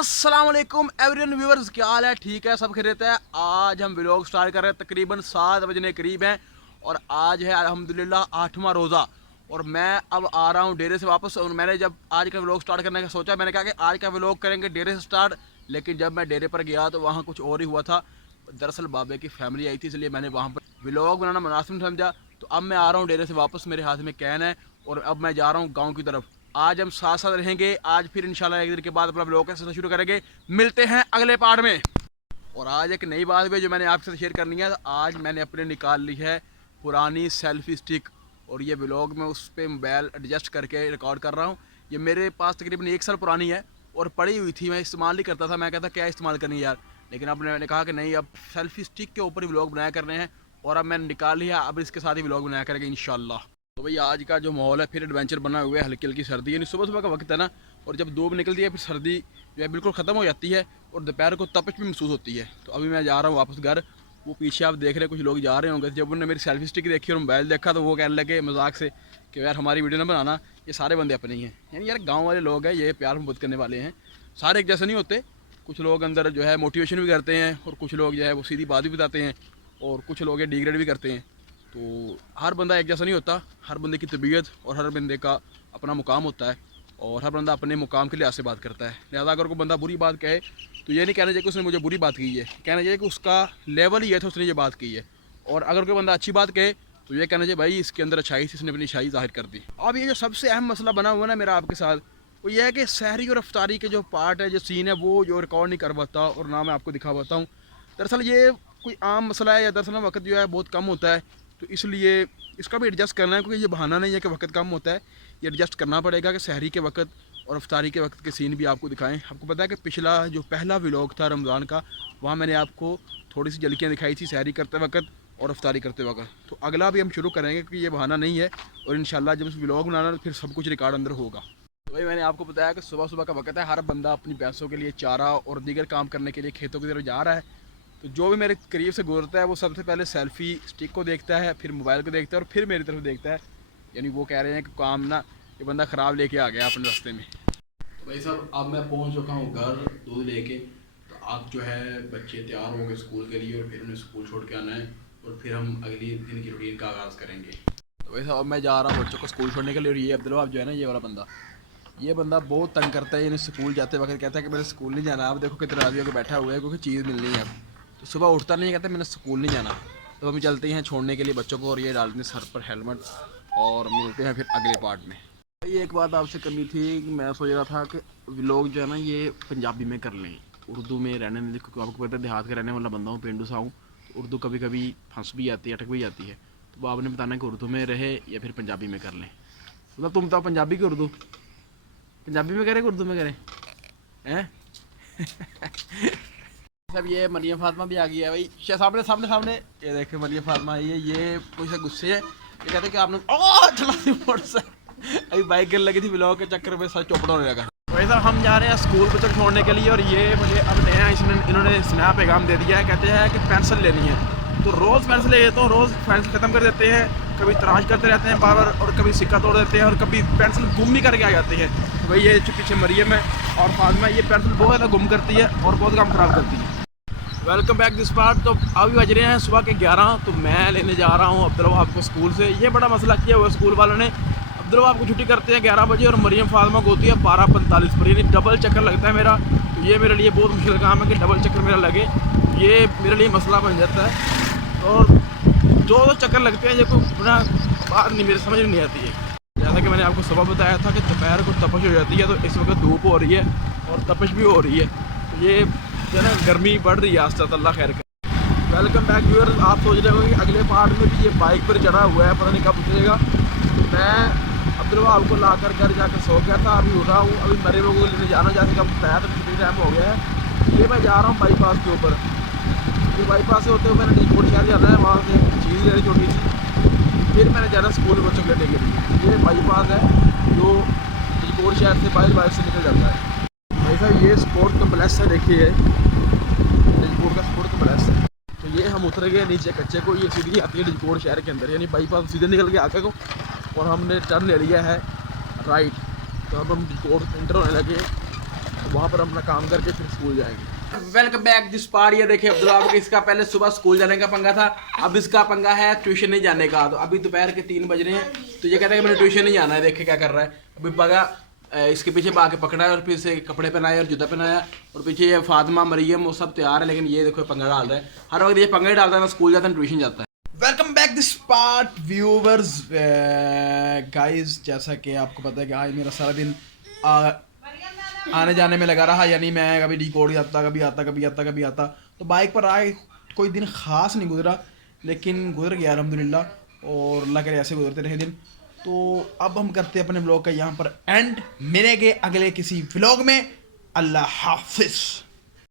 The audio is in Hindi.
अस्सलाम वालेकुम एवरीवन व्यूअर्स, क्या हाल है? ठीक है, सब खैरियत है। आज हम व्लॉग स्टार्ट कर रहे हैं, तकरीबन 7 बजने करीब हैं और आज है अल्हम्दुलिल्लाह 8वां रोज़ा। और मैं अब आ रहा हूँ डेरे से वापस। और मैंने जब आज का व्लॉग स्टार्ट करने का सोचा, मैंने कहा कि आज का व्लॉग करेंगे डेरे से स्टार्ट। लेकिन जब मैं डेरे पर गया तो वहाँ कुछ और ही हुआ था। दरअसल बाबे की फैमिली आई थी, इसलिए मैंने वहाँ पर व्लॉग बनाना मुनासिब नहीं समझा। तो अब मैं आ रहा हूँ डेरे से वापस, मेरे हाथ में कैन है और अब मैं जा रहा हूँ गाँव की तरफ। आज हम साथ साथ रहेंगे। आज फिर इंशाल्लाह एक दिन के बाद अपना ब्लॉग कैसे शुरू करेंगे। मिलते हैं अगले पार्ट में। और आज एक नई बात भी जो मैंने आपके साथ शेयर करनी है। आज मैंने अपने निकाल ली है पुरानी सेल्फी स्टिक और ये ब्लॉग मैं उस पर मोबाइल एडजस्ट करके रिकॉर्ड कर रहा हूँ। ये मेरे पास तकरीबन 1 साल पुरानी है और पड़ी हुई थी, मैं इस्तेमाल नहीं करता था। मैं कहता क्या इस्तेमाल करनी यार, लेकिन अब मैंने कहा कि नहीं, अब सेल्फी स्टिक के ऊपर ही व्लॉग बनाया करने हैं और अब मैंने निकाल लिया। अब इसके साथ ही व्लॉग बनाया करेंगे इंशाल्लाह। तो भाई आज का जो माहौल है फिर एडवेंचर बना हुआ है। हल्की हल्की सर्दी, यानी सुबह सुबह का वक्त है ना, और जब धूप निकलती है फिर सर्दी जो है बिल्कुल ख़त्म हो जाती है और दोपहर को तपश भी महसूस होती है। तो अभी मैं जा रहा हूँ वापस घर। वो पीछे आप देख रहे हैं कुछ लोग जा रहे होंगे। जब उन्होंने मेरी सेल्फी स्टिक देखी और मोबाइल देखा तो वो कहने लगे मजाक से कि यार हमारी वीडियो ना बनाना, ये सारे बंदे अपने ही हैं। यानी यार गाँव वाले लोग हैं, ये प्यार मोहब्बत करने वाले हैं, सारे एक जैसे नहीं होते। कुछ लोग अंदर जो है मोटिवेशन भी करते हैं और कुछ लोग जो है वो सीधी बात भी बताते हैं और कुछ लोग डिग्रेड भी करते हैं। तो हर बंदा एक जैसा नहीं होता, हर बंदे की तबीयत और हर बंदे का अपना मुकाम होता है और हर बंदा अपने मुकाम के लिहाज से बात करता है। लिहाजा अगर कोई बंदा बुरी बात कहे तो ये नहीं कहना चाहिए कि उसने मुझे बुरी बात की है, कहना चाहिए कि उसका लेवल ही है तो उसने ये बात की है। और अगर कोई बंदा अच्छी बात कहे तो ये कहना चाहिए भाई इसके अंदर अच्छाई थी, इसने अपनी अच्छाई जाहिर कर दी। अब ये जो सबसे अहम मसला बना हुआ ना मेरा आपके साथ, वो ये है कि सहरी और अफ्तारी के जो पार्ट है, जो सीन है, वो जो रिकॉर्ड नहीं कर पाता और ना मैं आपको दिखा पाता हूँ। दरअसल ये कोई आम मसला है या दरअसल वक्त जो है बहुत कम होता है, तो इसलिए इसका भी एडजस्ट करना है, क्योंकि ये बहाना नहीं है कि वक्त कम होता है। ये एडजस्ट करना पड़ेगा कि सहरी के वक्त और अफ्तारी के वक्त के सीन भी आपको दिखाएं। आपको पता है कि पिछला जो पहला व्लॉग था रमज़ान का, वहाँ मैंने आपको थोड़ी सी झलकियाँ दिखाई थी सहरी करते वक्त और अफ्तारी करते वक्त। तो अगला भी हम शुरू करेंगे क्योंकि ये बहाना नहीं है और इंशाल्लाह जब इस व्लॉग बनाना तो फिर सब कुछ रिकॉर्ड अंदर होगा। तो भाई मैंने आपको बताया कि सुबह सुबह का वक्त है, हर बंदा अपनी भैंसों के लिए चारा और दीगर काम करने के लिए खेतों की तरफ जा रहा है। तो जो भी मेरे करीब से गुजरता है वो सबसे पहले सेल्फी स्टिक को देखता है, फिर मोबाइल को देखता है और फिर मेरी तरफ देखता है। यानी वो कह रहे हैं कि काम ना ये बंदा ख़राब लेके आ गया अपने रास्ते में। तो भाई साहब अब मैं पहुंच चुका हूँ घर दूध लेके। तो अब जो है बच्चे तैयार होंगे स्कूल के लिए और फिर उन्हें स्कूल छोड़ के आना है और फिर हम अगली दिन की रूटीन का आगाज़ करेंगे। तो भाई साहब अब मैं जा रहा हूँ बच्चों को स्कूल छोड़ने के लिए। और ये अब्दुल्ला जो है ना, ये बंदा बहुत तंग करता है। यानी स्कूल जाते वक्त कहता है कि मैंने स्कूल नहीं जाना। अब देखो कितना राजी होकर बैठा हुआ है क्योंकि चीज़ मिलनी है। अब तो सुबह उठता नहीं, कहता मैंने स्कूल नहीं जाना। तो हम चलते हैं छोड़ने के लिए बच्चों को और ये डालते हैं सर पर हेलमेट और मिलते हैं फिर अगले पार्ट में। ये एक बात आपसे करनी थी कि मैं सोच रहा था कि व्लॉग जो है ना ये पंजाबी में कर लें, उर्दू में रहने में। क्योंकि आपको पता है देहात का रहने वाला बंदा हूँ, पेंडू सा हूँ, तो उर्दू कभी कभी फंस भी जाती है, अटक भी जाती है। तो वो आपने बताना कि उर्दू में रहे या फिर पंजाबी में कर लें। मतलब तुम तो पंजाबी की उर्दू, पंजाबी में करें उर्दू में करें हैं? सब ये मरियम फातिमा भी आ गई है भाई, सामने सामने सामने। ये देखे मरियम फातिमा आई है। ये कुछ गुस्से है, ये कहते हैं कि आपने चला मोटरसाइकिल। अभी बाइक गिर लगी थी, ब्लॉग के चक्कर में सारा चौपड़ा होने लगा। भाई साहब हम जा रहे हैं स्कूल बच्चों को छोड़ने के लिए और ये मुझे अब नया इन्होंने स्नैप पैगाम दे दिया है। कहते हैं कि पेंसिल लेनी है, तो रोज़ पेंसिल ले लेता हूँ, रोज़ पेंसिल ख़त्म कर देते हैं। कभी तराश करते रहते हैं बार और कभी सिक्का तोड़ देते हैं और कभी पेंसिल गुम भी करके आ जाती है। तो भाई ये पीछे मरियम है और फातिमा, ये पेंसिल बहुत ज़्यादा गुम करती है और बहुत काम ख़राब करती है। Welcome back this part. तो अभी बज रहे हैं सुबह के 11। तो मैं लेने जा रहा हूँ अब्दुल्ला आपको स्कूल से। ये बड़ा मसला किया हुआ स्कूल वालों ने। अब्दुल्ला आपको छुट्टी करते हैं 11 बजे और मरियम फातिमा को होती है 12:45 पर, यानी डबल चक्कर लगता है मेरा। तो ये मेरे लिए बहुत मुश्किल काम है कि डबल चक्कर मेरा लगे, ये मेरे लिए मसला बन जाता है। और जो चक्कर लगते हैं ये कोई बात नहीं, मेरी समझ में नहीं आती है। जैसा कि मैंने आपको सुबह बताया था कि दोपहर को तपश हो जाती है, तो इस वक्त धूप हो रही है और तपश भी हो रही है। तो ये जो है ना गर्मी बढ़ रही है आस्ता अल्लाह खैर का। Welcome back viewers. आप सोच रहे हो कि अगले पार्ट में भी ये बाइक पर चढ़ा हुआ है, पता नहीं कब उतरेगा। तो मैं अब्दुल्ला आपको ला कर घर जाकर सो गया था, अभी उठा हूँ। अभी मेरे लोगों को लेने जाना, जैसे कि बताया तो कितनी टाइम हो गया है। ये मैं जा रहा हूँ बाईपास के ऊपर। फिर बाईपास से होते हुए मैंने डिस्पोर्ट शहर जाना है, वहाँ से चीज़ लेनी छोटी सी, फिर मैंने जाना स्कूल बच्चों को लेने के लिए। ये बाईपास है जो डिस्पोर्ट शहर से बाइक से निकल जाता है। भाई साहब ये स्पोर्ट कम्प्लेक्स है, देखिए डिस्पोर्ट का स्पोर्ट कम्प्लेक्स है। तो ये हम उतर गए नीचे कच्चे को, ये सीधी आती है डिस्पोर्ट शहर के अंदर, यानी बाईपास सीधे निकल के आगे को और हमने टर्न ले लिया है राइट। तो अब हम डिस्पोर्ट एंटर होने लगे। वहाँ पर हम अपना काम करके फिर स्कूल जाएंगे। Welcome back this part. ये देखिए अब्दुल्ला आपको, इसका पहले सुबह स्कूल जाने का पंगा था, अब इसका पंगा है ट्यूशन नहीं जाने का। तो अभी दोपहर के 3 बज रहे हैं, तो ये कहता है कि मैंने ट्यूशन नहीं जाना है। देखे क्या कर रहा है, अभी पगा इसके पीछे भाग के पकड़ा है और फिर से कपड़े पहनाए और जूता पहनाया, और पीछे ये फातिमा मरियम वो सब तैयार है, लेकिन ये देखो पंगा डाल रहा है। हर वक्त ये पंगा ही डालता है, ना स्कूल जाता है ट्यूशन जाता है। Welcome back this part viewers guys. जैसा कि आपको पता है कि आज मेरा सारा दिन आने जाने में लगा रहा, यानी मैं कभी डिकोड जाता, कभी आता। तो बाइक पर आए कोई दिन ख़ास नहीं गुजरा, लेकिन गुजर गया अल्हम्दुलिल्लाह, और अल्लाह करे ऐसे गुजरते रहे दिन। तो अब हम करते हैं अपने व्लॉग का यहाँ पर एंड। मिलेंगे अगले किसी व्लॉग में। अल्लाह हाफिज़।